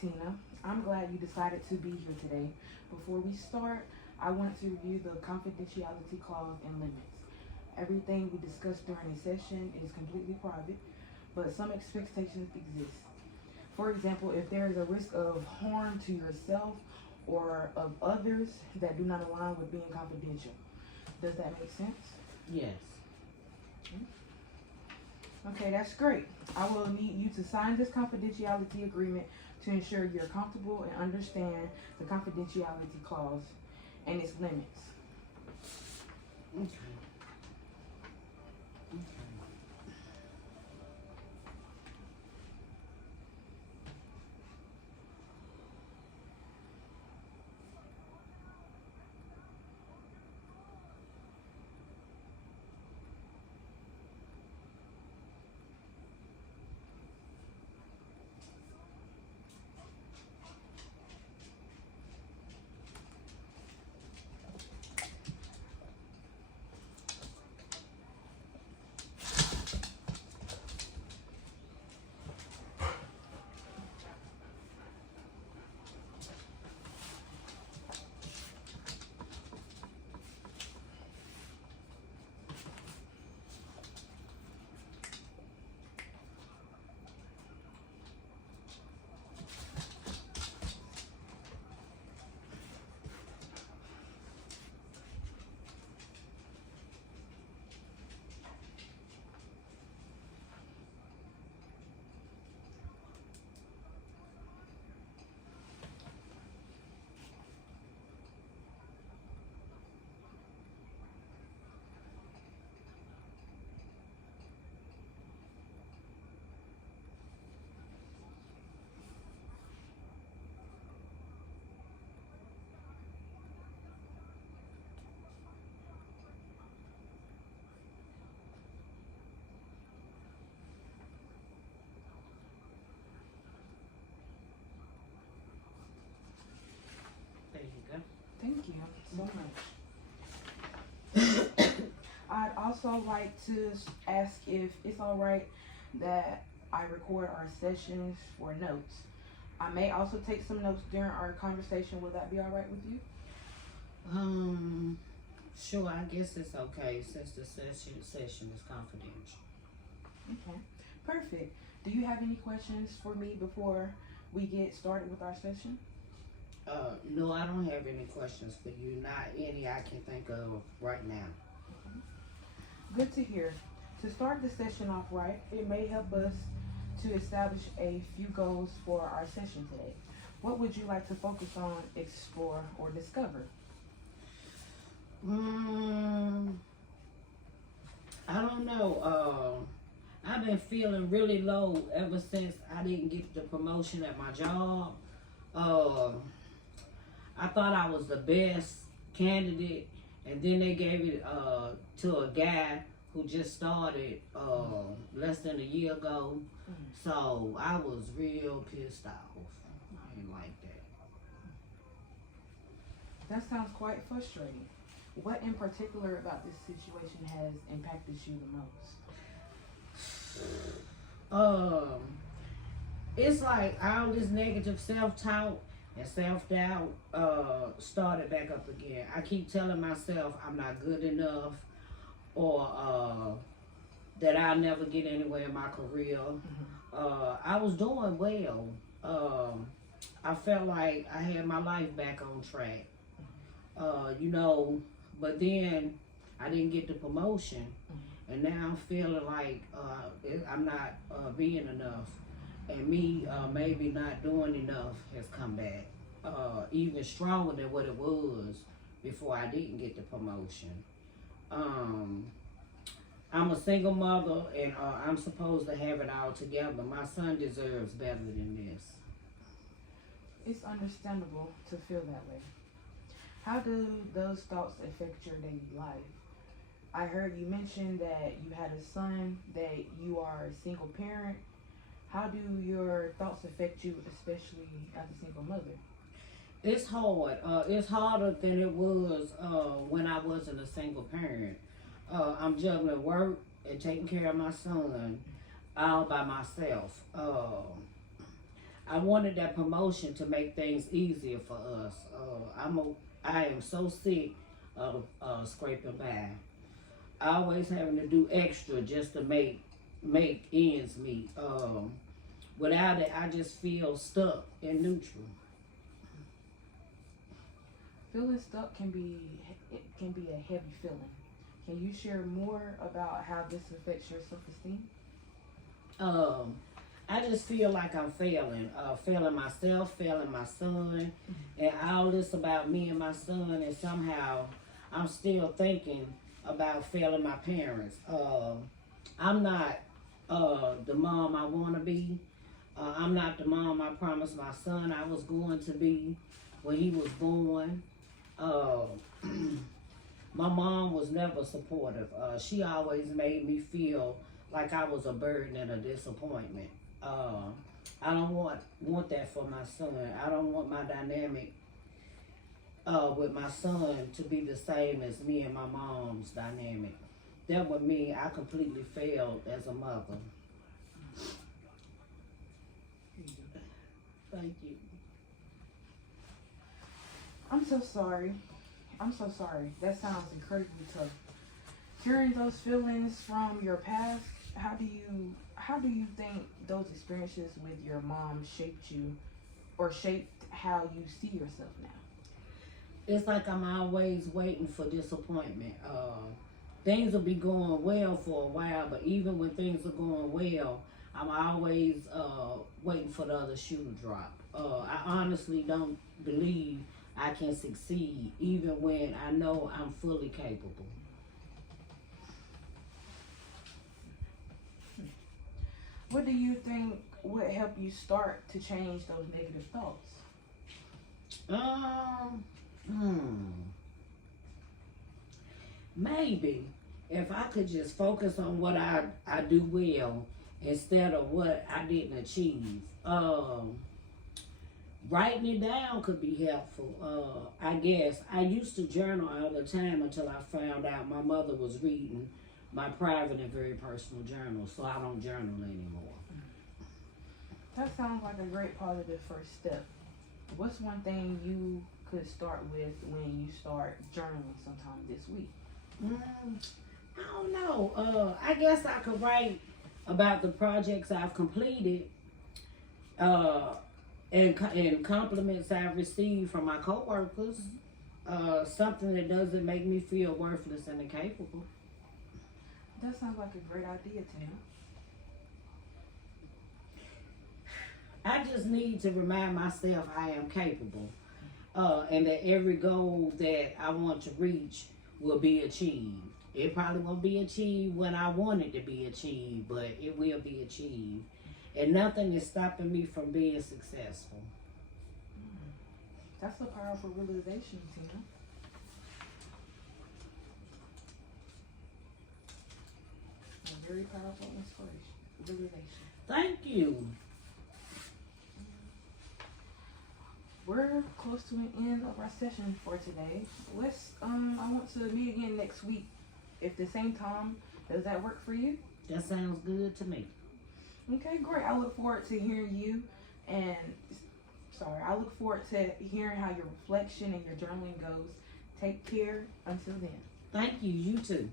Tina. I'm glad you decided to be here today. Before we start, I want to review the confidentiality clause and limits. Everything we discuss during a session is completely private, but some expectations exist. For example, if there is a risk of harm to yourself or of others that do not align with being confidential. Does that make sense? Yes. Okay, that's great. I will need you to sign this confidentiality agreement to ensure you're comfortable and understand the confidentiality clause and its limits. Okay. There you go. Thank you so much. I'd also like to ask if it's all right that I record our sessions for notes. I may also take some notes during our conversation. Will that be all right with you? Sure, I guess it's okay since the session is confidential. Okay, perfect. Do you have any questions for me before we get started with our session? No, I don't have any questions for you. Not any I can think of right now. Good to hear. To start the session off right, it may help us to establish a few goals for our session today. What would you like to focus on, explore, or discover? I don't know. I've been feeling really low ever since I didn't get the promotion at my job. I thought I was the best candidate, and then they gave it to a guy who just started less than a year ago. So I was real pissed off. I didn't like that. That sounds quite frustrating. What in particular about this situation has impacted you the most? It's like all this negative self-talk and self-doubt started back up again. I keep telling myself I'm not good enough, or that I'll never get anywhere in my career. I was doing well. I felt like I had my life back on track. But then I didn't get the promotion, and now I'm feeling like I'm not being enough, and me maybe not doing enough has come back even stronger than what it was before I didn't get the promotion. I'm a single mother, and I'm supposed to have it all together. My son deserves better than this. It's understandable to feel that way. How do those thoughts affect your daily life? I heard you mention that you had a son, that you are a single parent. How do your thoughts affect you, especially as a single mother? It's hard. It's harder than it was when I wasn't a single parent. I'm juggling work and taking care of my son all by myself. I wanted that promotion to make things easier for us. I am so sick of scraping by. Always having to do extra just to make ends meet. Without it, I just feel stuck and neutral. Feeling stuck can be a heavy feeling. Can you share more about how this affects your self-esteem? Um, I just feel like I'm failing myself, failing my son, and all this about me and my son, and somehow I'm still thinking about failing my parents. I'm not the mom I want to be. I'm not the mom I promised my son I was going to be when he was born. Uh, my mom was never supportive. She always made me feel like I was a burden and a disappointment. Uh, I don't want that for my son. I don't want my dynamic with my son to be the same as me and my mom's dynamic. That would mean I completely failed as a mother. Thank you. I'm so sorry. I'm so sorry. That sounds incredibly tough. Hearing those feelings from your past, how do you think those experiences with your mom shaped you or shaped how you see yourself now? It's like I'm always waiting for disappointment. Things will be going well for a while, but even when things are going well, I'm always waiting for the other shoe to drop. I honestly don't believe I can succeed, even when I know I'm fully capable. What do you think would help you start to change those negative thoughts? Um, hmm. Maybe if I could just focus on what I do well instead of what I didn't achieve. Writing it down could be helpful. I guess I used to journal all the time until I found out my mother was reading my private and very personal journal, so I don't journal anymore. That sounds like a great positive first step. What's one thing you could start with when you start journaling sometime this week? I don't know. I guess I could write about the projects I've completed, uh, and compliments I've received from my coworkers. Something that doesn't make me feel worthless and incapable. That sounds like a great idea, Tina. I just need to remind myself I am capable, and that every goal that I want to reach will be achieved. It probably won't be achieved when I want it to be achieved, but it will be achieved. And nothing is stopping me from being successful. That's a powerful realization, Tina. A very powerful realization. Thank you. We're close to an end of our session for today. I want to meet again next week at the same time. Does that work for you? That sounds good to me. Okay, great. I look forward to hearing you and I look forward to hearing how your reflection and your journaling goes. Take care until then. Thank you. You too.